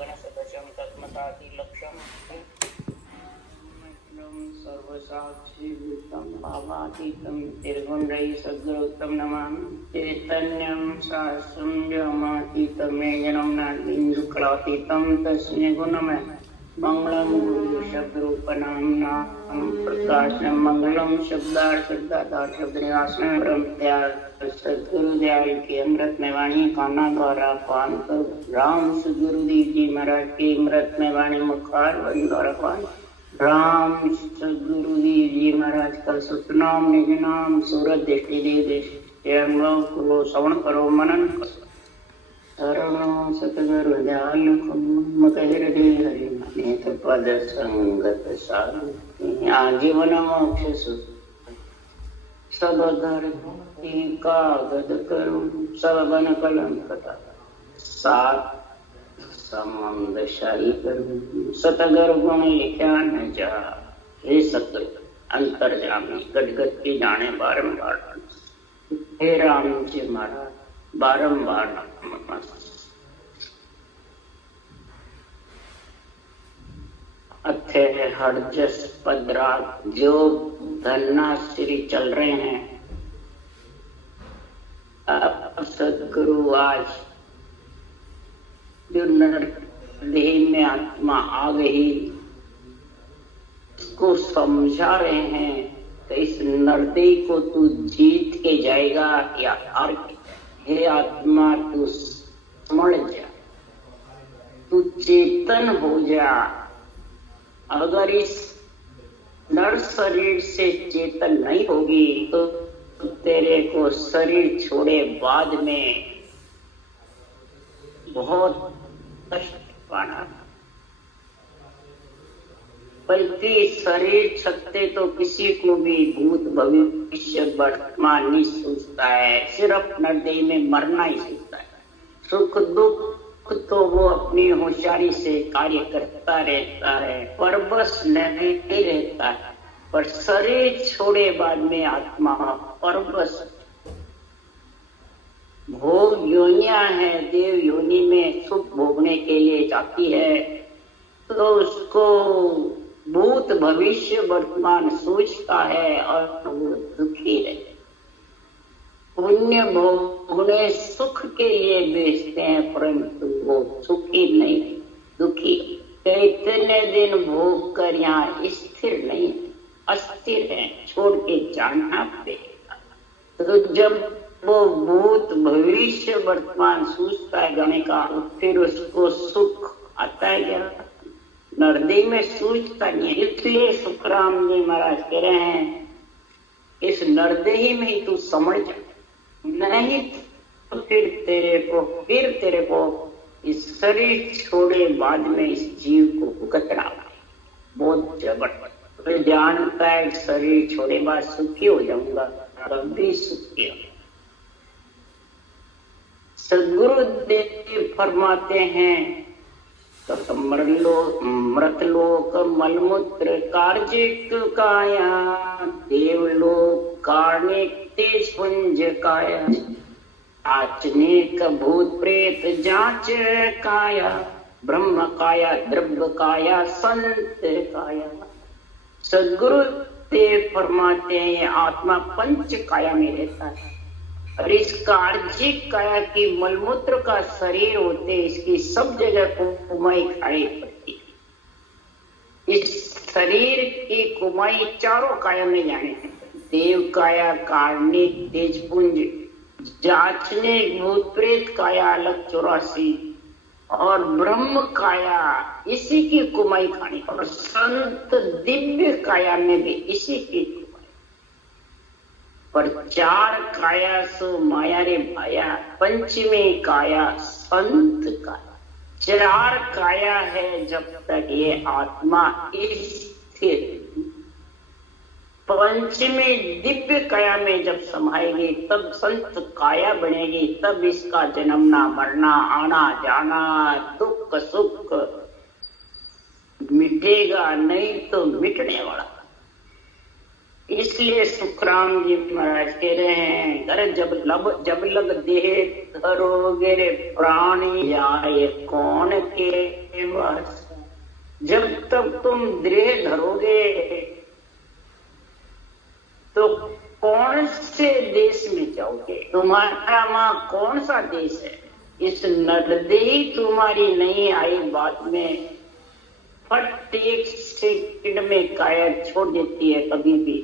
गणसदृशं तत्मतातिलक्ष्यं सर्वसाक्षीभूतं भावातीतं निर्गुणैः सद्गुरुं नमामि। चैतन्यं शास्त्रं व्योमातीतमेजनं नान्दुकलातीतं तस्मै गुणमय मंगलम गुरु शब्द रूपनाम प्रकाशनम मंगलम शब्दार्थ शब्द निवासन ब्रह्मत्या सदगुरुदयाल की अमृत में वाणी काना द्वारा पान कर राम सदगुरुदेव जी महाराज की अमृत में वाणी मुखार वन द्वारा पान राम सदगुरुदेव जी महाराज का सतनाम निज नाम सूरत दृष्टि देव दृष्टि अनुभव करो श्रवण करो मनन करो शरणो सतगुरु दयाल हृदय हरि नेत पद संगत साधु जीवन मोक्ष सुख सब घर कागद करुण सब बन कलम कथा सात संबंध शाही करुण सतगर गुण लिख्या न जा हे सतगुरु अंतर्जामी गदगद की जाने बारंबार हे राम जी महाराज बारंबार अथे हरजस पदराग जो धन्ना श्री चल रहे हैं। अब सदगुरु आज जो देह में आत्मा आ गई इसको समझा रहे हैं तो इस नरदेह को तू जीत के जाएगा या हार के। हे आत्मा तू समझ जा, तू चेतन हो जा। अगर इस नर शरीर से चेतन नहीं होगी तो तेरे को शरीर छोड़े बाद में बहुत कष्ट पाना। बल्कि शरीर छकते तो किसी को भी भूत भविष्य वर्तमान नहीं सोचता है, सिर्फ नरदेह में मरना ही सोचता है। सुख दुख तो वो अपनी होशियारी से कार्य करता रहता है पर बस नहीं रहता है। पर शरीर छोड़े बाद में आत्मा पर बस भोग योनियां है, देव योनि में सुख भोगने के लिए जाती है तो उसको भूत भविष्य वर्तमान सोचता है और वो दुखी रहता है। पुण्य भोगने सुख के लिए बेचते हैं परंतु वो सुखी नहीं दुखी। इतने दिन भोग कर यहाँ स्थिर नहीं अस्थिर है, छोड़ के जाना पड़ेगा। तो जब वो भूत भविष्य वर्तमान सोचता है गाने का फिर उसको सुख आता है क्या? नरदेह में सोचता नहीं है। इसलिए सुखराम जी महाराज कह रहे हैं इस नरदेह में ही तू समझ जा, नहीं तो फिर तेरे को इस शरीर छोड़े बाद में इस जीव को भुगतना बहुत जबरदस्त। तो जानता है शरीर छोड़े बाद सुखी हो जाऊंगा तब भी सुखी हो। सदगुरुदेव फरमाते हैं तो मृतलोक मलमूत्र कार्जिक काया देवलोक कार्णिक तेज पुंज काया आचनेक भूत प्रेत जांच काया ब्रह्म काया द्रव्य काया संत काया। सदगुरु देव फरमाते हैं ये आत्मा पंच काया में रहता है और इस कार्जिक काया की मलमूत्र का शरीर होते इसकी सब जगह कुमाई खाई पड़ती। इस शरीर की कुमाई चारों काया में जाने हैं, देव काया कार्णिक तेजपुंज जांचने भूत प्रेत काया अलग 84 और ब्रह्म काया इसी की कुमाई खानी और संत दिव्य काया में भी इसी की कुमाई। पर चार काया सो माया रे भाया पंचमी काया संत काया। चार काया है जब तक ये आत्मा स्थिर। पंचमी दिव्य काया में जब समाएगी तब संत काया बनेगी, तब इसका जन्मना मरना आना जाना दुख सुख मिटेगा, नहीं तो मिटने वाला। इसलिए सुखराम जी महाराज कह रहे हैं, अरे जब लग देह धरोगे रे प्राणी जाए कौन के वश। जब तक तुम देह धरोगे तो कौन से देश में जाओगे? तुम्हारा वहां कौन सा देश है? इस नरदेही तुम्हारी नहीं आई बात में फट एक सेकंड में काया छोड़ देती है कभी भी।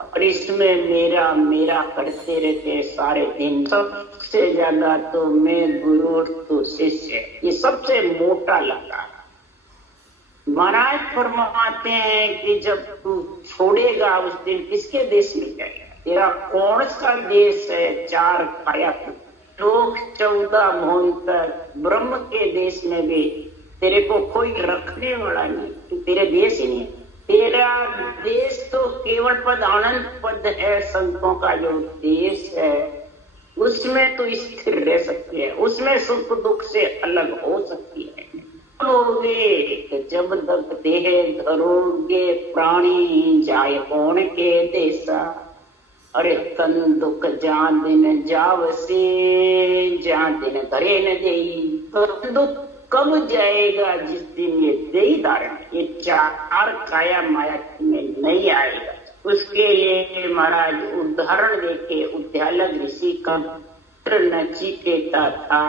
और इसमें मेरा मेरा करते रहते सारे दिन। सबसे ज्यादा तो मैं गुरु तो शिष्य, ये सबसे मोटा लगा। महाराज फरमाते हैं कि जब तू छोड़ेगा उस दिन किसके देश में जाएगा? तेरा कौन सा देश है? चार काया लोग 14 भुवन तक ब्रह्म के देश में भी तेरे को कोई रखने वाला नहीं, तो तेरे देश ही नहीं। तेरा देश तो केवल पद आनंद पद है, संतों का जो देश है उसमें तो स्थिर रह सकती है, उसमें सुख दुख से अलग हो सकती है। जब तक देह धरोगे प्राणी जाए कौन के देशा। अरे तन दुख जान दिन जाव से, जान दिन धरे न देई। तन दुख कब जाएगा? जिस दिन ये देही धारण, ये चार काया माया में नहीं आएगा। उसके लिए महाराज उदाहरण देके उद्यालक ऋषि का पुत्र नचिकेता था,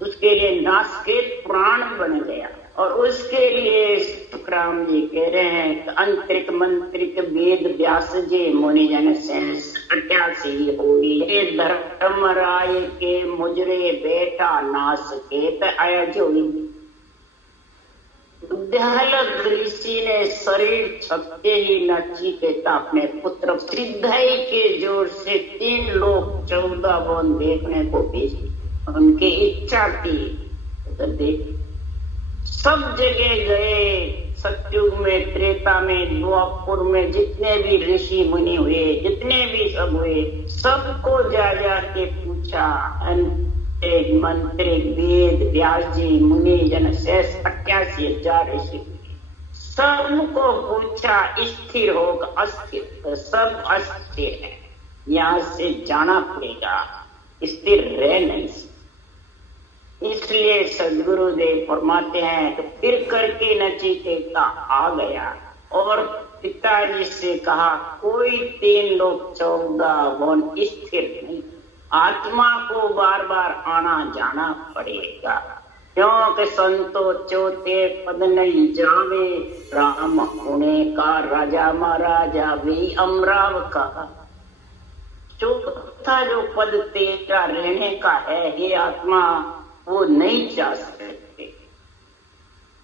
उसके लिए नासकेत प्राण बन गया। और उसके लिए सुखराम जी कह रहे हैं, अंतरिक मंत्रिक वेद व्यास जी मुनिजन से 88 हुई। धर्मराय के मुजरे बैठा नासकेत आया जोई। उद्यालक ऋषि ने शरीर छपते ही नचिकेता अपने पुत्र सिद्धाई के जोर से 3 लोग 14 भुवन देखने को भेजे। उनकी इच्छा थी तो देख सब जगह गए। सतयुग में, त्रेता में, द्वापर में जितने भी ऋषि मुनि हुए, जितने भी सब हुए, सबको जा जा के पूछा। मंत्र वेद व्यास जी मुनि जन 88,000 ऋषि, सबको पूछा स्थिर होगा अस्थिर, सब अस्थिर है, यहाँ से जाना पड़ेगा, स्थिर रह नहीं। इसलिए सदगुरुदेव फरमाते हैं तो फिर करके नचिकेता आ गया और पिताजी से कहा, कोई 3 लोग 14 भुवन स्थिर नहीं, आत्मा को बार बार आना जाना पड़ेगा। क्योंकि संतो चौथे पद नहीं जावे, राम होने का राजा महाराजा भी अमराव का। चौथा जो पद तेरा रहने का है, ये आत्मा वो नहीं जा सकते।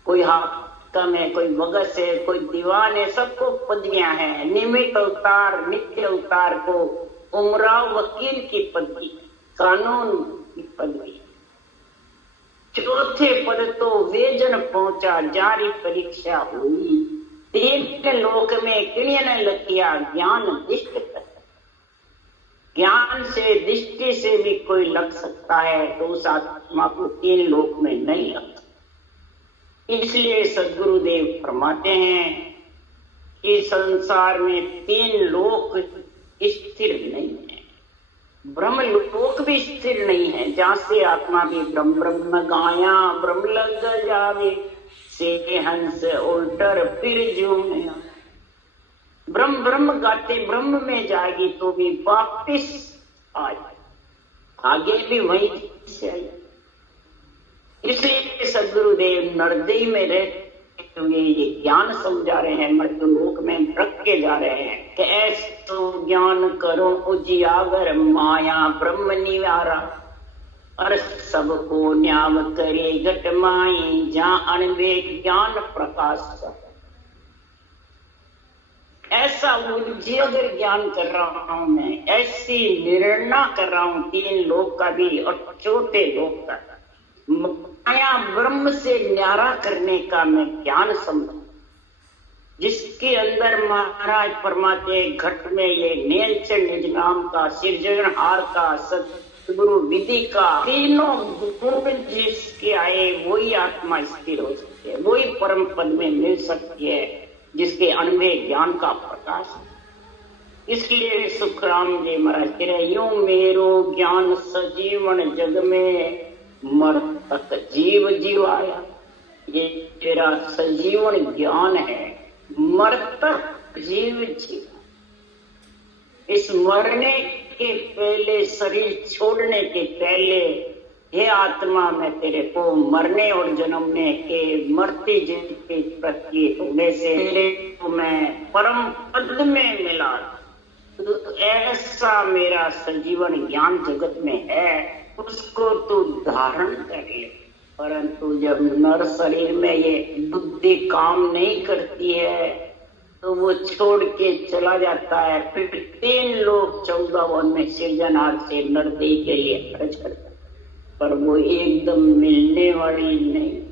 कोई हाकम है, कोई भगत है, कोई दीवान है, सबको पदवियां हैं। निमित्त अवतार, नित्य अवतार को उमराव वकील की पदवी, कानून की पदवी। चौथे पद तो वे जन पहुंचा जारी परीक्षा हुई। 3 लोक में किण्यन लकिया ज्ञान दिष्ट। ज्ञान से दृष्टि से भी कोई लग सकता है तो उस आत्मा को 3 लोक में नहीं लगता। इसलिए सदगुरुदेव फरमाते हैं कि संसार में 3 लोक स्थिर नहीं है। ब्रह्म लोक भी स्थिर नहीं है, जहां से आत्मा भी ब्रह्म ब्रह्म गाया ब्रह्म लग जावे, से हंस उल्टर फिर झूमे। ब्रह्म ब्रह्म गाते ब्रह्म में जाएगी तो भी वापिस आए, आगे भी वही से आई। इसलिए सदगुरुदेव नरदेही में रहते हुए ये ज्ञान समझा रहे हैं, मृत्यु लोक में रख के जा रहे हैं कि ऐसो ज्ञान करो उजियागर माया ब्रह्म निवारा। और सबको न्याव करे घट माई, जहाँ अनवेक ज्ञान प्रकाश। ऐसा अगर ज्ञान कर रहा हूं मैं, ऐसी निर्णय कर रहा हूं 3 लोक का भी और चौथे लोक का। माया ब्रह्म से न्यारा करने का मैं ज्ञान समझा, जिसके अंदर महाराज फरमाते घट में ये नीलचंड निज नाम का, सिरजनहार का, सतगुरु विधि का, तीनों गुण जिसके आए वही आत्मा स्थिर हो सकती है, वही परम पद में मिल सकती है, जिसके अनवे ज्ञान का प्रकाश। इसलिए सुखराम जी महाराज कह रहे यूं मेरो ज्ञान सजीवन जग में मरतक जीव जीवाया। ये तेरा सजीवन ज्ञान है, मरतक जीव जीव। इस मरने के पहले, शरीर छोड़ने के पहले, हे आत्मा मैं तेरे को मरने और जन्मने के मरते जीते प्रतीत होने से तेरे को मैं परम पद में मिला। तो ऐसा मेरा सजीवन ज्ञान जगत में है, उसको तू धारण कर ले। परंतु जब नर शरीर में ये बुद्धि काम नहीं करती है तो वो छोड़ के चला जाता है। फिर 3 लोग 14 वन में सृजनहार से नरदेह के लिए खर्च करता है, पर वो एकदम मिलने वाली नहीं।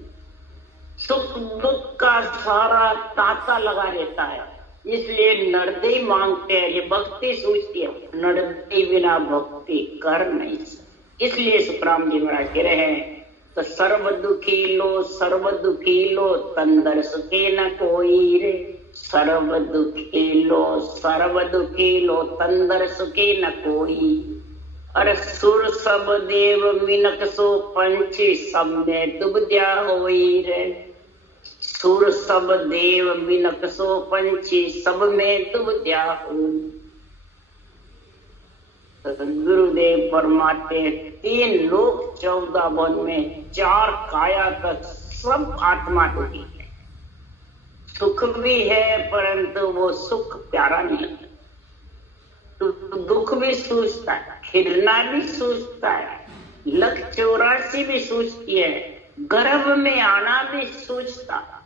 सुख दुख का सारा तांता लगा रहता है, इसलिए नरदेह मांगते हैं। ये भक्ति सोचती है, नरदेह बिना भक्ति कर नहीं सकते। इसलिए सुखराम जी महाराज कह रहे हैं तो सर्व दुखी लो तंदर सुखे न कोई रे। सर्व दुखी लो तंदर सुखे न कोई। अरे सुर सब देव मिनक सो पंछी सब में दुबद्या होई रे। सुर सब देव मिनक सो पंछी सब में दुबद्या हो। गुरुदेव परमात्मा 3 लोक 14 वन में 4 काया तक सब आत्मा दुखी है। सुख भी है परंतु वो सुख प्यारा नहीं है। तो दुख भी सूझता है, खिलना भी सूझता है, 184 भी सूझती है, गर्भ में आना भी सूझता है।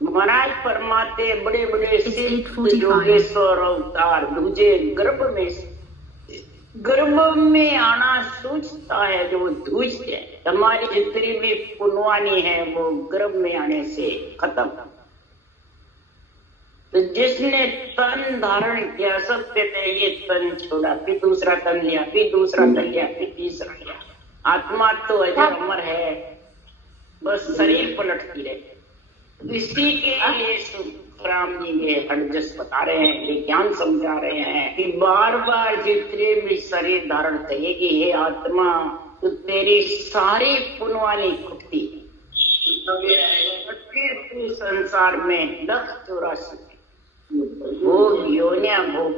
महाराज परमात्मा बड़े बड़े सिद्ध योगेश्वर अवतार दूजे गर्भ में आना सूझता है, जो धूजते हैं। हमारी जितनी भी पुनवानी है वो गर्भ में आने से खत्म। तो जिसने तन धारण किया, सब कहते हैं ये तन छोड़ा, फिर दूसरा तन लिया, फिर दूसरा तन लिया, फिर तीसरा लिया। आत्मा तो अजर अमर है, बस शरीर पलटती रहे। इसी के लिए राम जी ये हरजस बता रहे हैं, विज्ञान समझा रहे हैं कि बार बार जितने भी शरीर धारण करेगी हे आत्मा, तो तेरी सारी पुनवानी खुटती। फिर तू संसार में 184 भोग योनिया भोग।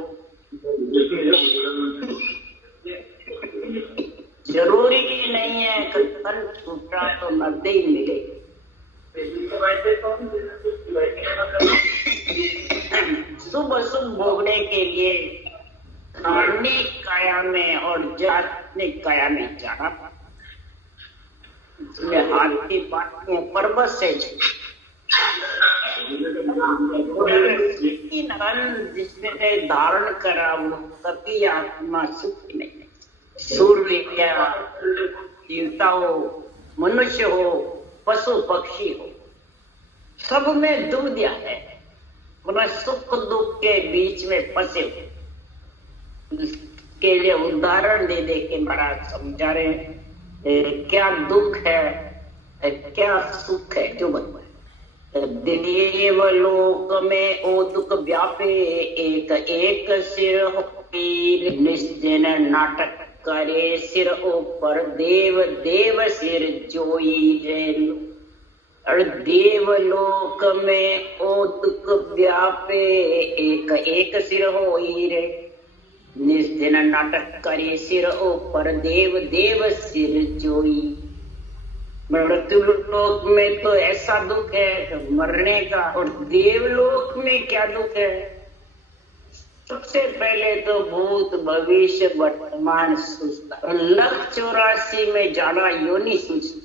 जरूरी नहीं है कि तन छूटा तो नरदेह मिले। शुभ अशुभ भोगने के लिए धार्मिक काया में और जात्मिक काया में जाना। इसमें हाथी पाटियों पर्वत से जिसने धारण करा वो कभी आत्मा सुख नहीं। सूर्य या देवता हो, मनुष्य हो, पशु पक्षी हो, सब में दुविधा है। सुख दुख के बीच में फंसे के लिए उदाहरण दे दे के महाराज समझा रहे हैं क्या दुख है क्या सुख है। जो देवलोक में ओ दुख व्यापे एक एक सिर हो पीर। निश्चिन नाटक करे सिर ऊपर देव देव सिर जोई रे। और देवलोक में ओ दुख व्यापे एक एक सिर होई रे। निश्चिन नाटक करे सिर ऊपर देव देव सिर जोई। मृत्यु लोक में तो ऐसा दुख है मरने का, और देवलोक में क्या दुख है। सबसे पहले तो भूत भविष्य वर्तमान सूझता, 184 में जाना योनि सूझता।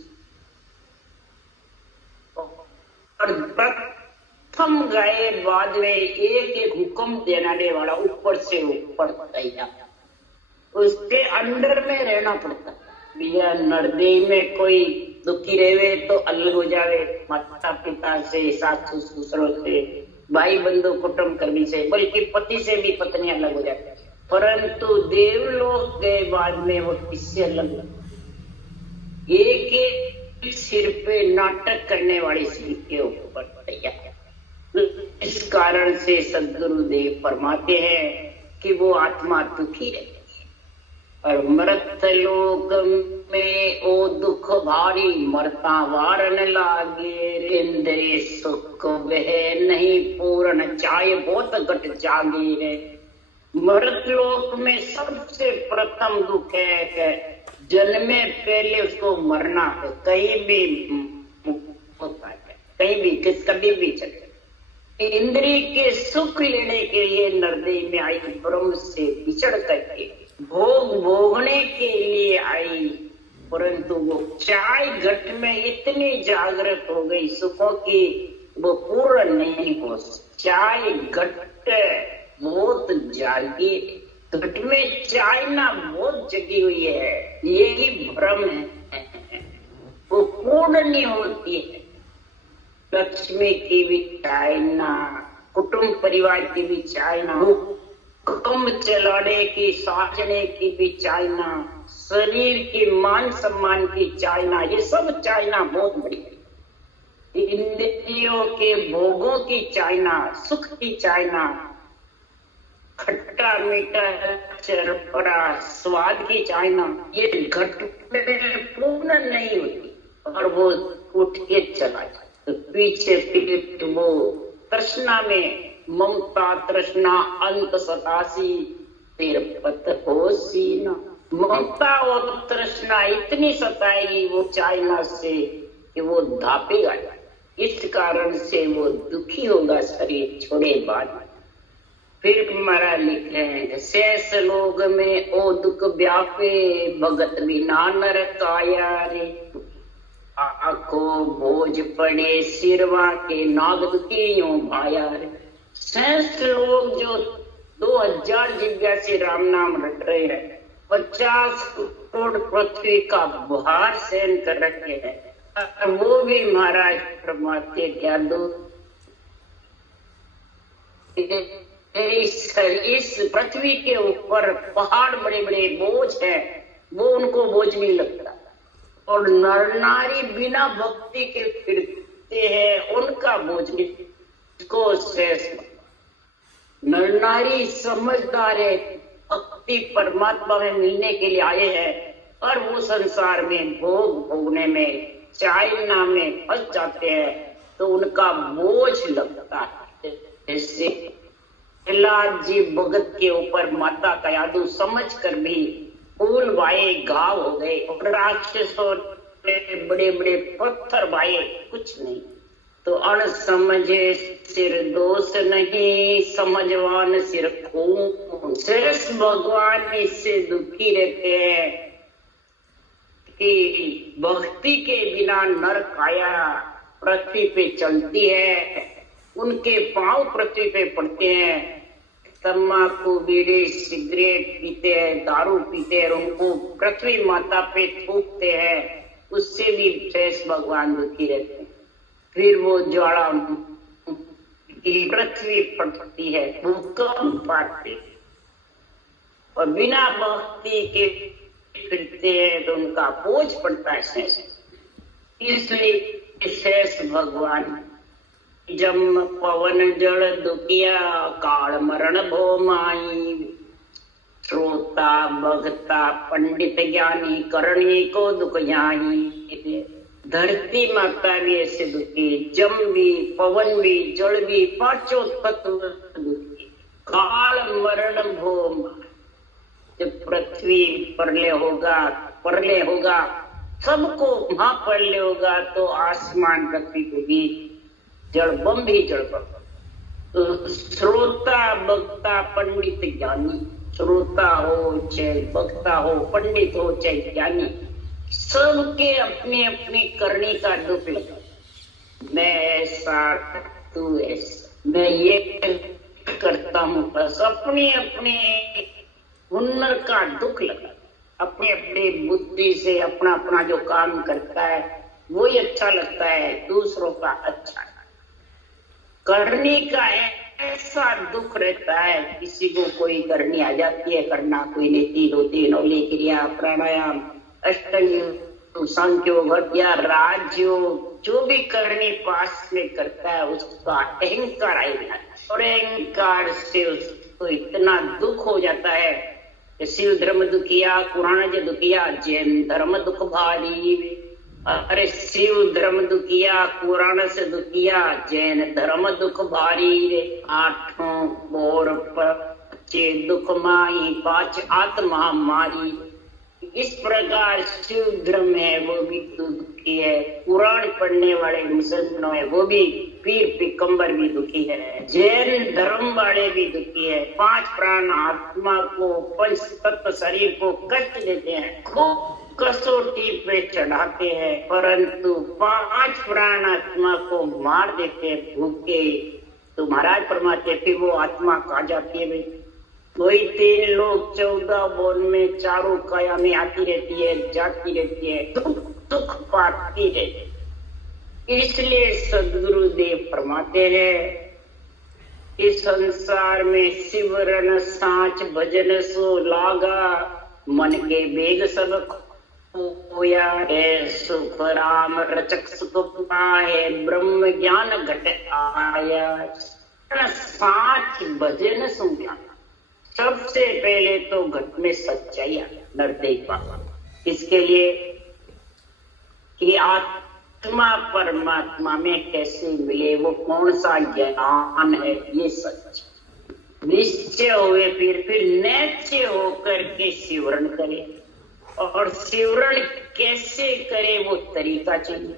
और प्रथम गए बाद में एक एक हुक्म देने वाला ऊपर से ऊपर तैयार, उसके अंडर में रहना पड़ता। भैया नरदेह में कोई दुखी रहे तो अलग हो जावे, माता पिता से, सासू ससुरों से, भाई बंधु कुटुंब कर्मी से, बल्कि पति से भी पत्नी अलग हो जाती है। परंतु देवलोक के बाद में वो किससे अलग, एक एक सिर पे नाटक करने वाले सिर के ऊपर तैयार। इस कारण से सदगुरुदेव फरमाते हैं कि वो आत्मा दुखी रहती है। और मृत लोक में ओ दुख भारी, मरता वारन लागे, इंद्रिय सुख वह नहीं पूर्ण, चाहे बहुत घट जागे है। मृत लोक में सबसे प्रथम दुख है कि जन्मे पहले उसको मरना है, कहीं भी होता है, कहीं भी कभी भी चले। इंद्रिय के सुख लेने के लिए नरदेह में आई, ब्रह्म से बिछड़ करके भोग भोगने के लिए आई, परंतु वो चाय घट में इतनी जागृत हो गई सुखों की, वो पूर्ण नहीं हो। चाय घट बहुत जागी, घट में चाय ना बहुत जगी हुई है, यही भ्रम है, वो पूर्ण नहीं होती है। लक्ष्मी की भी चाहना, कुटुंब परिवार की भी चाहना, काम चलाने की साजने की भी चाहना, शरीर की मान सम्मान की चाहना, ये सब चाहना बहुत बड़ी है। इंद्रियों के भोगों की चाहना, सुख की चाहना, खट्टा मीठा चरपरा स्वाद की चाहना, ये घट में पूर्ण नहीं होती और वो उठ के चला जाता। तो पीछे पीछे वो तृष्णा में, ममता तृष्णा अंत सतासी, फिर पत होसी न। ममता और तृष्णा इतनी सताएगी वो चाइना से कि वो धापेगा, इस कारण से वो दुखी होगा शरीर छोड़े बाद। फिर महाराज लिख रहे हैं, शेष लोग में ओ दुख व्यापे, भगत बिना नर काया रे, आखो बोझ पड़े सिरवा के, नाग दुखी यूं भाया रे। शेष लोग जो 2000 जिज्ञा से राम नाम रट रहे हैं, 50 करोड़ पृथ्वी का भार सहन कर रखे हैं, वो भी महाराज फरमाते क्या दो, इस पृथ्वी के ऊपर पहाड़ बड़े बड़े बोझ है, वो उनको बोझ नहीं लगता। और नर नारी बिना भक्ति के फिरते हैं, उनका बोझ नहीं को शेष। नर नारी समझदार है, भक्ति परमात्मा में मिलने के लिए आए हैं, और वो संसार में भोग भोगने में चाइना में फंस जाते हैं, तो उनका बोझ लगता है। जैसे प्रहलाद जी भगत के ऊपर माता का यादू समझ कर भी फूल वाए घाव हो गए, और राक्षसों ने बड़े बड़े पत्थर वाए, कुछ नहीं। तो अण समझे सिर दोष नहीं, समझवान सिर खून। शेष भगवान इससे दुखी रहते हैं कि भक्ति के बिना नर काया पृथ्वी पे चलती है, उनके पांव पृथ्वी पे पड़ते हैं, तम्बाकू बीड़ी सिगरेट पीते हैं, दारू पीते हैं, उनको पृथ्वी माता पे थूकते हैं, उससे भी शेष भगवान दुखी रहते हैं। फिर वो ज्वाला की पृथ्वी पड़ती है, भूकंप आते, और बिना भक्ति के फिरते हैं तो उनका बोझ पड़ता है शेष। इसलिए शेष भगवान जम पवन जल दुखिया, काल मरण भो माई, श्रोता भगता पंडित ज्ञानी, करणी को दुख जानी। धरती माता भी ऐसे दुखी, जम भी, पवन भी, जल भी, पांचों तत्व दुखी। काल मरण भो, जब पृथ्वी परले होगा सबको महाप्रलय होगा, तो आसमान पृथ्वी को भी जड़ बम भी जड़ बम। तो श्रोता भक्ता पंडित ज्ञानी, श्रोता हो चाहे भक्ता हो, पंडित हो चाहे ज्ञानी, सबके अपनी अपनी करनी का दुख लगा। मैं ऐसा, तू ऐसा, मैं ये करता हूँ, बस अपनी अपनी हुनर का दुख लगा। अपनी अपनी बुद्धि से अपना अपना जो काम करता है वही अच्छा लगता है, दूसरों का अच्छा करने का ऐसा दुख रहता है। किसी को कोई करनी आ जाती है करना, कोई ने 3 नौले क्रिया, प्राणायाम, अष्टांग सांख्योग या राजयोग जो भी करने पास में करता है उसका अहंकार आएगा और अहंकार से उसको इतना दुख हो जाता है कि शिव धर्म दुखिया, पुराण जो दुखिया, जैन धर्म दुख भारी। अरे शिव धर्म दुखिया, पुराण से दुखिया, जैन धर्म दुख भारी रे। आठों और पच्चे दुख माई, पांच आत्मा मारी। इस प्रकार शिव धर्म है वो भी दुखी है, पुराण पढ़ने वाले मुसलमानों है वो भी, पीर पिकम्बर भी दुखी है, जैन धर्म वाले भी दुखी है। पांच प्राण आत्मा को, पंच तत्व शरीर को कष्ट देते हैं, खूब कसौटी पे चढ़ाते हैं, परंतु पांच प्राण आत्मा को मार देते हैं भूखे। तो महाराज फरमाते फिर वो आत्मा कहाँ जाती है भाई? कोई 3 लोग 14 बोन में चारों काया में आती रहती है, जाती रहती है, दुख पाती रहती। इसलिए सदगुरुदेव फरमाते हैं इस संसार में सिमरन साच भजन सो लागा, मन के बेग सब खोया है, सुख राम रचक सुख पाए, ब्रह्म ज्ञान घट आया। साच भजन सो ज्ञान, सबसे पहले तो घट में सच्चाई आ गया, नरदेव बाबा। इसके लिए कि आत्मा परमात्मा में कैसे मिले, वो कौन सा ज्ञान है, ये सच निश्चय हुए, फिर निश्चय होकर के सिमरण करे। और सिमरण कैसे करे वो तरीका चाहिए,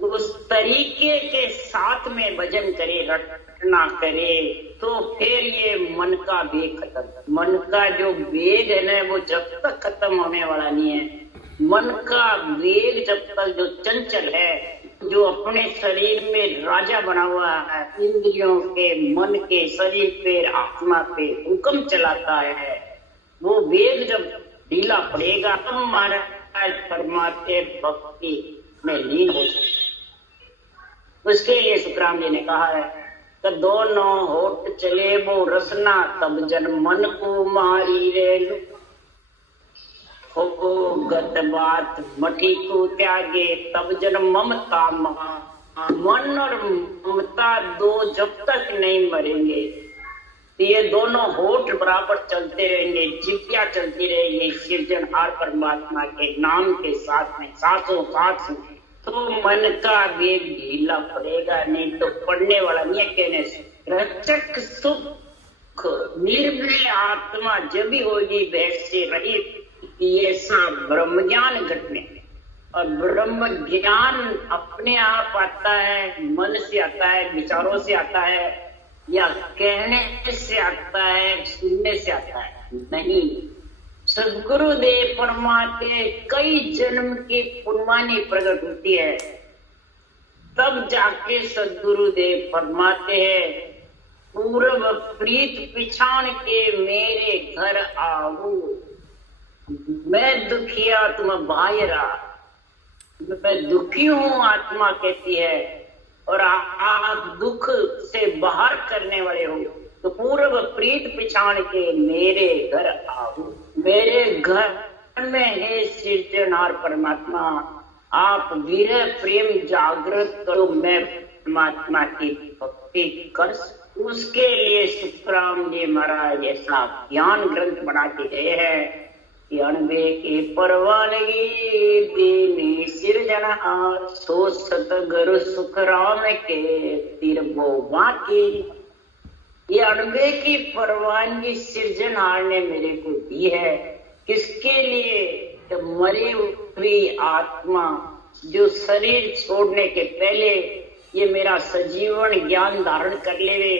उस तरीके के साथ में भजन करे, रटना करे, तो फिर ये मन का वेग खत्म। मन का जो वेग है ना वो जब तक खत्म होने वाला नहीं है। मन का वेग जब तक जो चंचल है, जो अपने शरीर में राजा बना हुआ है, इंद्रियों के, मन के, शरीर पे, आत्मा पे हुक्म चलाता है, वो वेग जब ढीला पड़ेगा तब महाराज परमात्मा भक्ति में लीन हो सकते। उसके लिए सुखराम जी ने कहा है कि दोनों होठ चले वो रसना, तब जन मन को मारी रे। हो गत बात मठी को त्यागे, तब जन ममता मन और ममता दो जब तक नहीं मरेंगे, तो ये दोनों होठ बराबर चलते रहेंगे, जिज्ञा चलती रहेगी सृजनहार परमात्मा के नाम के साथ में, सांसों सांस में, तो मन का वेग ढीला पड़ेगा, नहीं तो पढ़ने वाला नहीं है। कहने से रचक सुख निर्भय आत्मा जब भी होगी वैसे रही, ये सब ब्रह्म ज्ञान घटने। और ब्रह्म ज्ञान अपने आप आता है, मन से आता है, विचारों से आता है, या कहने से आता है, सुनने से आता है? नहीं। सदगुरुदेव फरमाते कई जन्म की पुण्यवानी प्रकट होती है, तब जाके सदगुरुदेव फरमाते हैं पूर्व प्रीत पिछाड़ के मेरे घर आओ, मैं दुखिया तुम बाहरा। मैं दुखी हूं आत्मा कहती है, और आप दुख से बाहर करने वाले हो, तो पूर्व प्रीत पिछाड़ के मेरे घर आओ। मेरे घर में है सृजनहार परमात्मा, आप विरह प्रेम जागृत करो, मैं परमात्मा की भक्ति कर। उसके लिए सुखराम जी महाराज ऐसा ज्ञान ग्रंथ बना के गए हैं कि अनबे के परवानगी दीनी सृजनहार, सो सतगुरु सुखराम के तिरबो बाकी। ये अनबे की परवानगी सृजनहार ने मेरे को दी है, किसके लिए? तो मरी हुई आत्मा जो शरीर छोड़ने के पहले ये मेरा सजीवन ज्ञान धारण कर ले,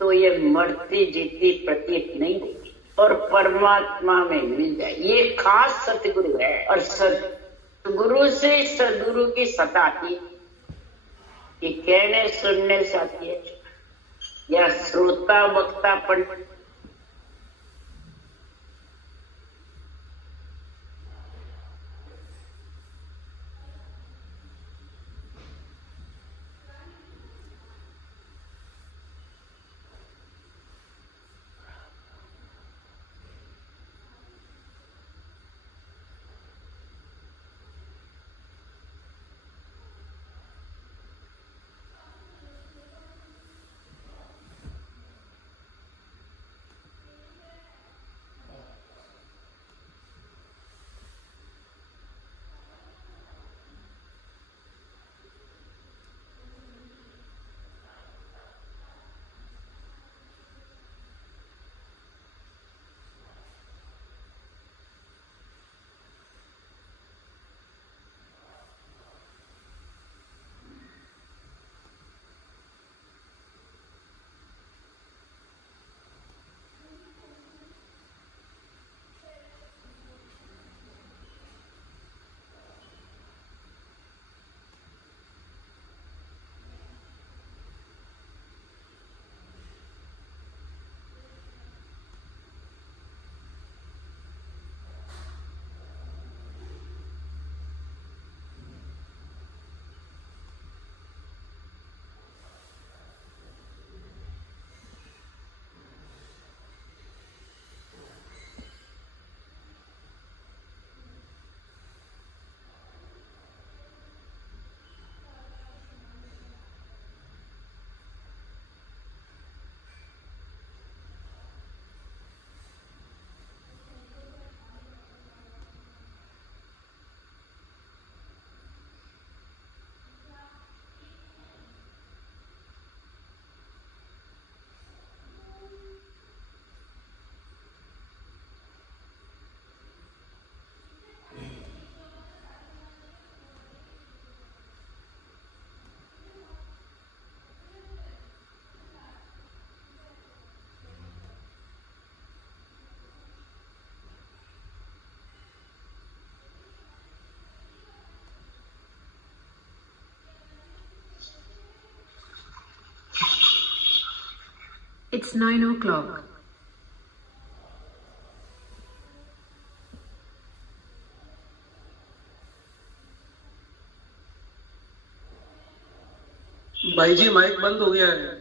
तो ये मरती जीती प्रतीत नहीं होगी और परमात्मा में मिल जाए। ये खास सतगुरु है, और सतगुरु से सदगुरु की सता आती है, ये कहने सुनने से आती है, या श्रोता वक्ता पंडित It's 9 o'clock. भाई जी माइक बंद हो गया है।